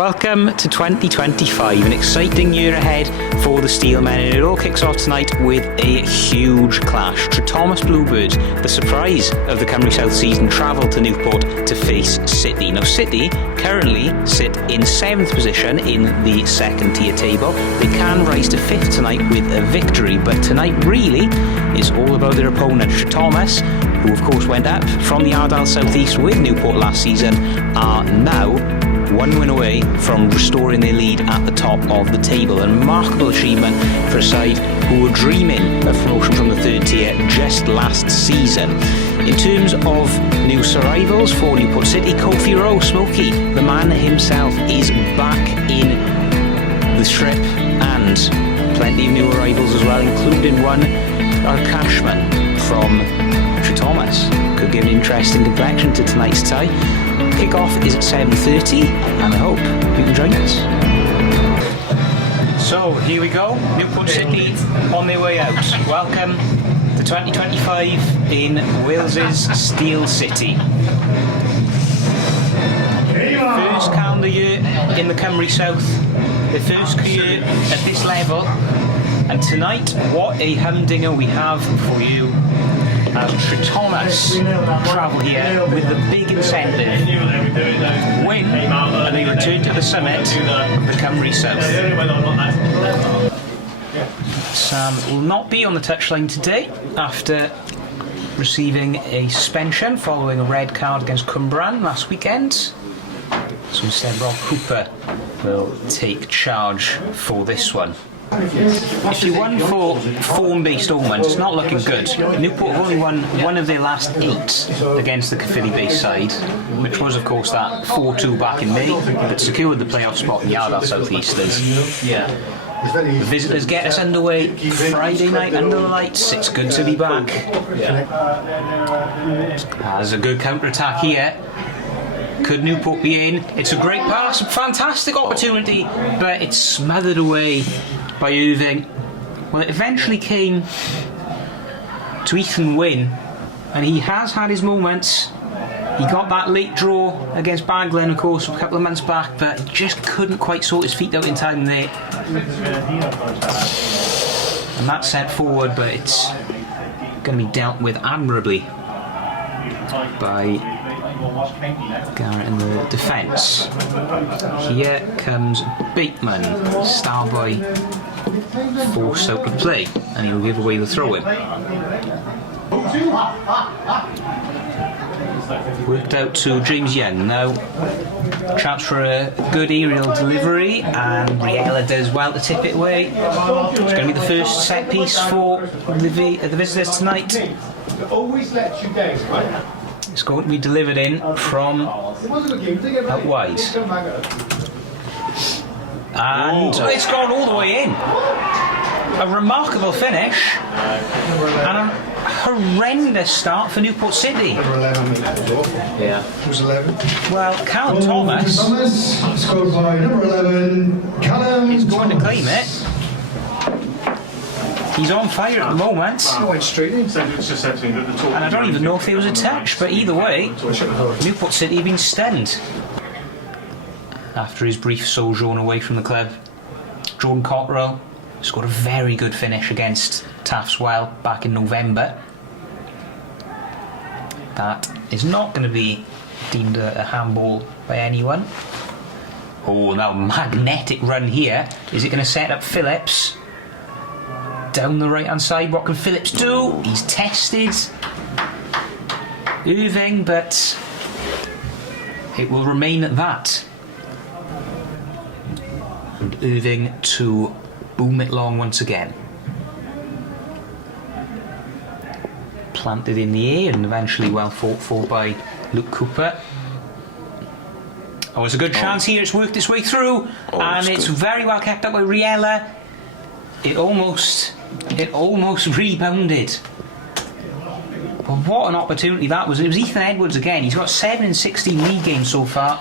Welcome to 2025, an exciting year ahead for the Steelmen, and it all kicks off tonight with a huge clash. Trethomas Bluebirds, the surprise of the CYMRU South season, travel to Newport to face City. Now City currently sit in 7th position in the second tier table. They can rise to 5th tonight with a victory, but tonight really is all about their opponent. Trethomas, who of course went up from the Ardal South East with Newport last season, are now one win away from restoring their lead at the top of the table. A remarkable achievement for a side who were dreaming of promotion from the 3rd tier just last season. In terms of new arrivals for Newport City, Kofi Rowe, Smokey, the man himself, is back in the strip, and plenty of new arrivals as well, including one, Cashman from Trethomas. Could give an interesting complexion to tonight's tie. Kick-off is at 7:30, and I hope you can join us. So here we go, Newport City on their way out. Welcome to 2025 in Wales's Steel City. First calendar year in the CYMRU South, the first year at this level, and tonight what a humdinger we have for you as Trethomas travel here with the big incentive: win and they return to the summit of the CYMRU South. Sam will not be on the touchline today after receiving a suspension following a red card against Cwmbran last weekend. So instead Rob Cooper will take charge for this one. If you won for form-based omens, it's not looking good. Newport have only won one of their last 8 against the Caerphilly-based side, which was of course that 4-2 back in May that secured the playoff spot in the Ardal South Easters. The visitors get us underway Friday night under the lights. It's good to be back. There's a good counter-attack here. Could Newport be in? It's a great pass, fantastic opportunity, but it's smothered away by Irving. Well, it eventually came to Ethan Wynne, and he has had his moments. He got that late draw against Baglan, of course, a couple of months back, but just couldn't quite sort his feet out in time there. And that's set forward, but it's going to be dealt with admirably by Garrett in the defence. Here comes Bateman, Starboy forced out of play, and he'll give away the throw-in. Worked out to James Young. Now, chance for a good aerial delivery, and Riella does well to tip it away. It's going to be the first set piece for the visitors tonight. It's going to be delivered in from out wide. And it's gone all the way in. A remarkable finish and a horrendous start for Newport City. Number 11. Yeah. Who's 11? Well, Callum Thomas scored by number 11, Callum is going Thomas. to claim it. He's on fire at the moment. I went straight in. And I don't even know if there was a touch, but either way, Newport City have been stunned after his brief sojourn away from the club. Jordan Cotterill scored a very good finish against Taffswell back in November. That is not going to be deemed a handball by anyone. Oh, now magnetic run here. Is it going to set up Phillips? Down the right hand side, what can Phillips do? He's tested Irving, but it will remain at that. And Irving to boom it long once again. Planted in the air and eventually well fought for by Luke Cooper. Oh, it's a good chance here, it's worked its way through, and it's very well kept up by Riella. It almost rebounded. But what an opportunity that was. It was Ethan Edwards again. He's got 7 in 16 league games so far.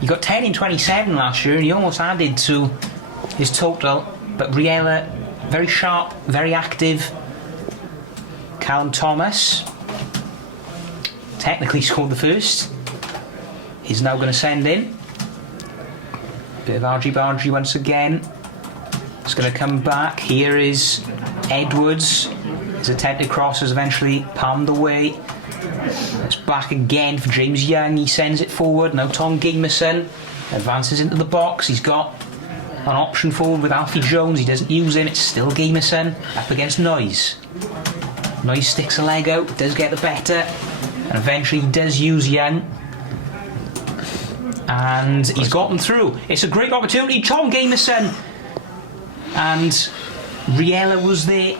He got 10 in 27 last year, and he almost added to his total. But Riella, very sharp, very active. Callum Thomas technically scored the first. He's now going to send in. Bit of argy-bargy once again. It's going to come back. Here is Edwards. His attempted cross is eventually palmed away. It's back again for James Young. He sends it forward. Now Tom Gamerson advances into the box. He's got an option forward with Alfie Jones. He doesn't use him. It's still Gamerson up against Noyes. Noyes sticks a leg out, does get the better, and eventually he does use Young. And he's gotten through. It's a great opportunity. Tom Gamerson. And Riella was there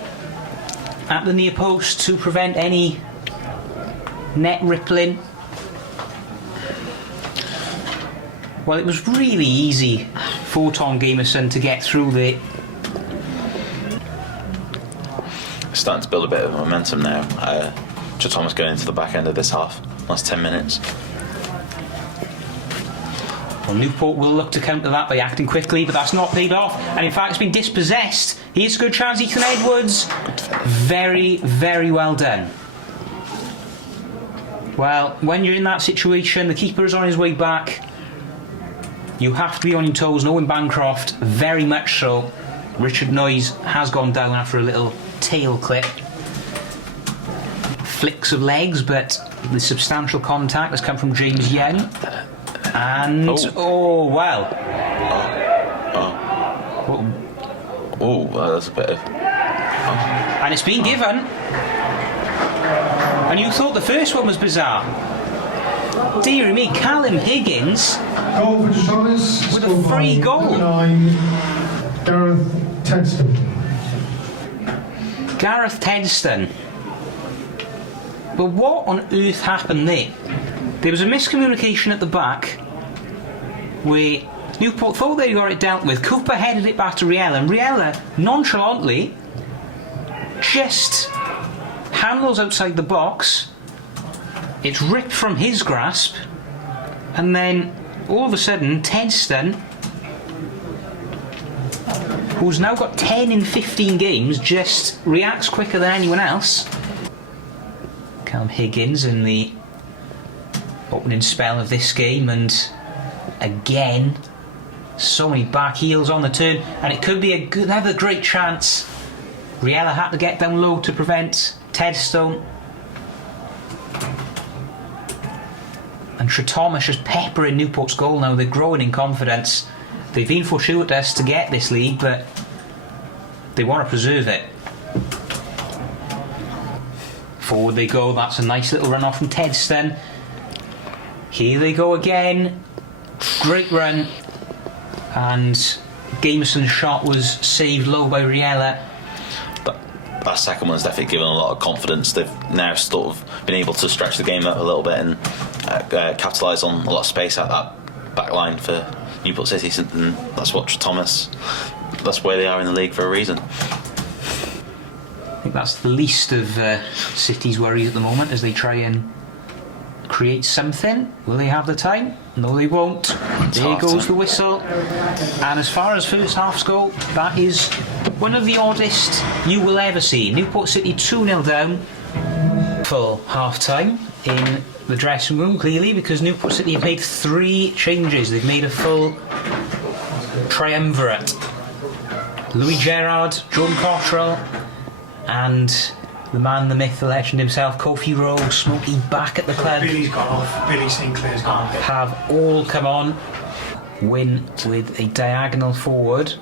at the near post to prevent any net rippling. Well, it was really easy for Tom Gamerson to get through there. Starting to build a bit of momentum now. Trethomas going into the back end of this half, last 10 minutes. Well, Newport will look to counter that by acting quickly, but that's not paid off, and in fact it's been dispossessed. Here's a good chance, Ethan Edwards. Very, very well done. Well, when you're in that situation, the keeper is on his way back. You have to be on your toes, and Owen Bancroft, very much so. Richard Noyes has gone down after a little tail clip. Flicks of legs, but the substantial contact has come from James Young. And well. That's a bit of. And it's been given. And you thought the first one was bizarre. Dear me, Callum Higgins Goal for Trethomas. with a free goal. Number 9, Gareth Tedston. Gareth Tedston. But what on earth happened there? There was a miscommunication at the back where Newport thought they got it dealt with. Cooper headed it back to Riella, and Riella nonchalantly just handles outside the box. It's ripped from his grasp, and then all of a sudden Tedston, who's now got 10 in 15 games, just reacts quicker than anyone else. Callum Higgins in the opening spell of this game, and again so many back heels on the turn, and it could be another great chance. Riella had to get down low to prevent Tedston, and Trethomas just peppering Newport's goal now. They're growing in confidence. They've been fortuitous to get this lead, but they want to preserve it. Forward they go. That's a nice little run off from Tedston. Here they go again. Great run. And Gamerson's shot was saved low by Riella. That second one's definitely given a lot of confidence. They've now sort of been able to stretch the game out a little bit and capitalise on a lot of space at that back line for Newport City. And that's what Trethomas, that's where they are in the league for a reason. I think that's the least of City's worries at the moment as they try and create something. Will they have the time? No, they won't. There goes the whistle. And as far as first halves go, that is one of the oddest you will ever see. Newport City 2-0 down. Full half time in the dressing room, clearly, because Newport City have made 3 changes. They've made a full triumvirate. Louis Gerrard, Jordan Cottrell, and the man, the myth, the legend himself, Kofi Rowe, Smokey back at the club. Billy's gone off. Billy Sinclair's gone off. Have all come on. Win with a diagonal forward.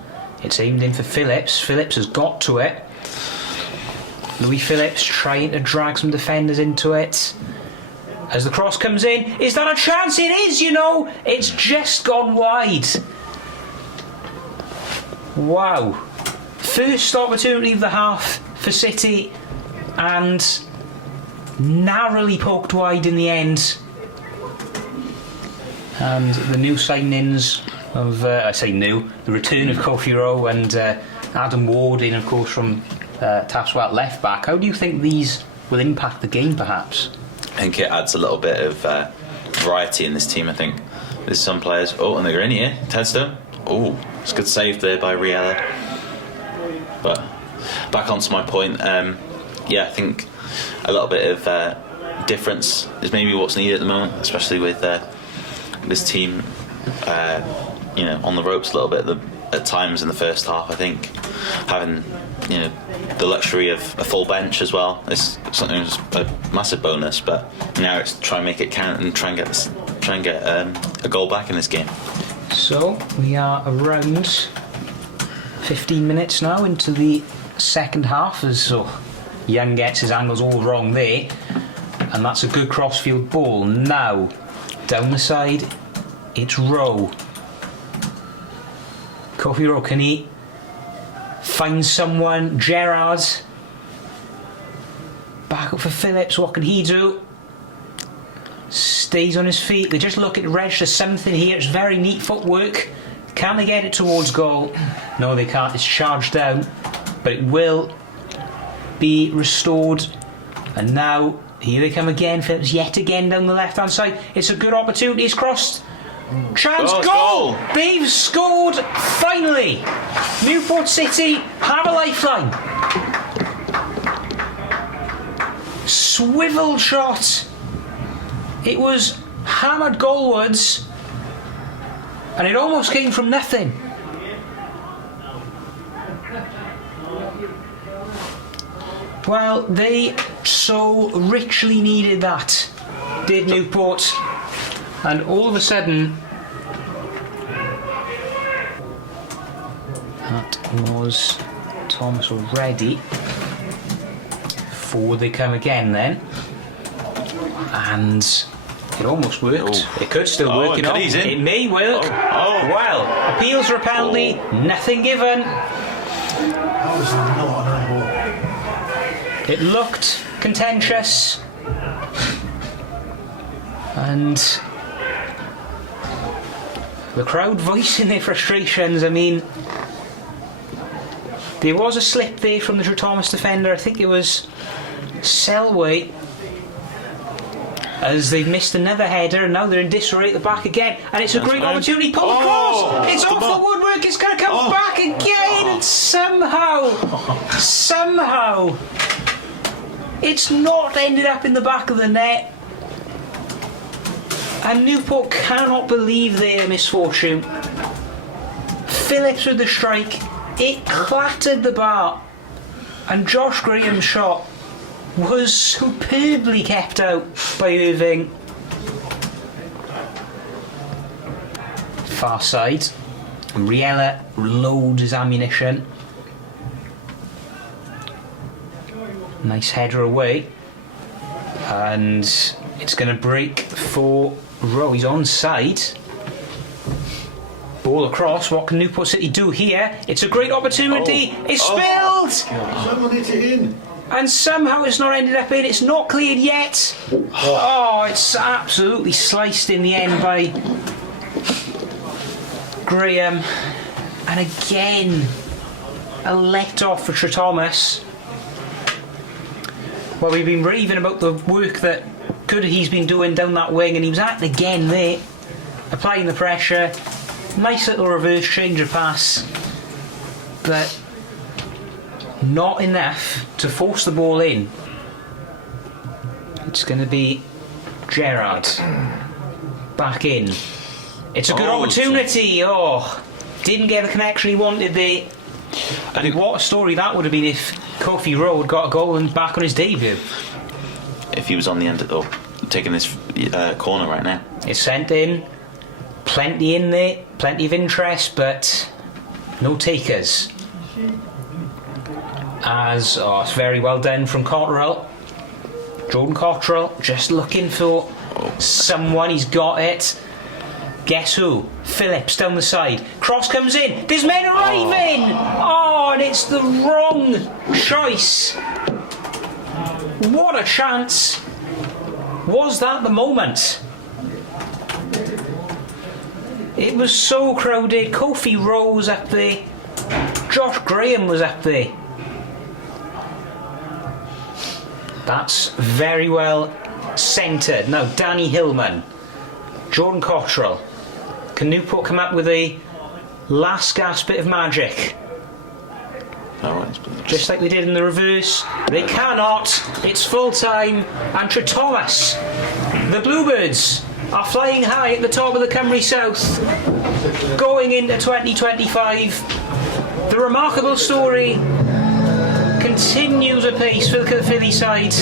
It's aimed in for Phillips. Phillips has got to it. Louis Phillips trying to drag some defenders into it. As the cross comes in, is that a chance? It is, you know. It's just gone wide. Wow. First opportunity of the half for City, and narrowly poked wide in the end. And the new signings of, I say new, the return of Kofi Rowe and Adam Ward in, of course, from Tapswell left back. How do you think these will impact the game, perhaps? I think it adds a little bit of variety in this team. I think there's some players. Oh, and they're in here. Tedston. Oh, it's a good save there by Riella. But back onto my point. I think a little bit of difference is maybe what's needed at the moment, especially with this team on the ropes a little bit at times in the first half. I think having the luxury of a full bench as well is something that's a massive bonus. But now it's try and make it count and try and get a goal back in this game. So we are around 15 minutes now into the second half, as Young gets his angles all wrong there, and that's a good crossfield ball. Now down the side it's Rowe. Kofi Rowe, can he find someone? Gerrard back up for Phillips. What can he do? Stays on his feet. They just look at register something here. It's very neat footwork. Can they get it towards goal? No, they can't. It's charged down, but it will be restored. And now here they come again. Phillips yet again down the left hand side. It's a good opportunity. He's crossed. Chance, goal! They've scored finally. Newport City have a lifeline. Swivel shot. It was hammered goalwards, and it almost came from nothing. Well, they so richly needed that, did Newport. And all of a sudden, that was Thomas already. Forward they come again then. And it almost worked. It could still work. It may work. Well, appeals for a penalty, nothing given. That was not an handball. It looked contentious. And the crowd voicing their frustrations. I mean, there was a slip there from the Trethomas defender. I think it was Selway, as they've missed another header, and now they're in disarray at the back again. And it's a great opportunity. Pull across. It's off the woodwork. It's going to come back again, and somehow, it's not ended up in the back of the net. And Newport cannot believe their misfortune. Phillips with the strike. It clattered the bar. And Josh Graham's shot was superbly kept out by Irving. Far side. And Riella loads his ammunition. Nice header away. And it's going to break for Rowe. He's onside. Ball across. What can Newport City do here? It's a great opportunity. It's spilled. Someone hit it in. And somehow it's not ended up in. It's not cleared yet. Oh, it's absolutely sliced in the end by Graham. And again, a let off for Trethomas. Well, we've been raving about the work that he's been doing down that wing, and he was acting again there, applying the pressure. Nice little reverse change of pass, but not enough to force the ball in. It's going to be Gerrard back in. It's a good opportunity. Didn't get the connection he wanted there. And what a story that would have been if Kofi Rowe had got a goal and back on his debut. If he was on the end of taking this corner right now. It's sent in. Plenty in there, plenty of interest, but no takers. As it's very well done from Cottrell. Jordan Cottrell just looking for someone. He's got it. Guess who? Phillips down the side. Cross comes in. There's men arriving. And it's the wrong choice. What a chance. Was that the moment? It was so crowded. Kofi Rowe was up there. Josh Graham was up there. That's very well centred. Now Danny Hillman, Jordan Cottrell. Can Newport come up with a last gasp bit of magic? Just like they did in the reverse. They cannot. It's full time, and Trethomas, the Bluebirds, are flying high at the top of the Cymru South, going into 2025. The remarkable story continues apace for the side.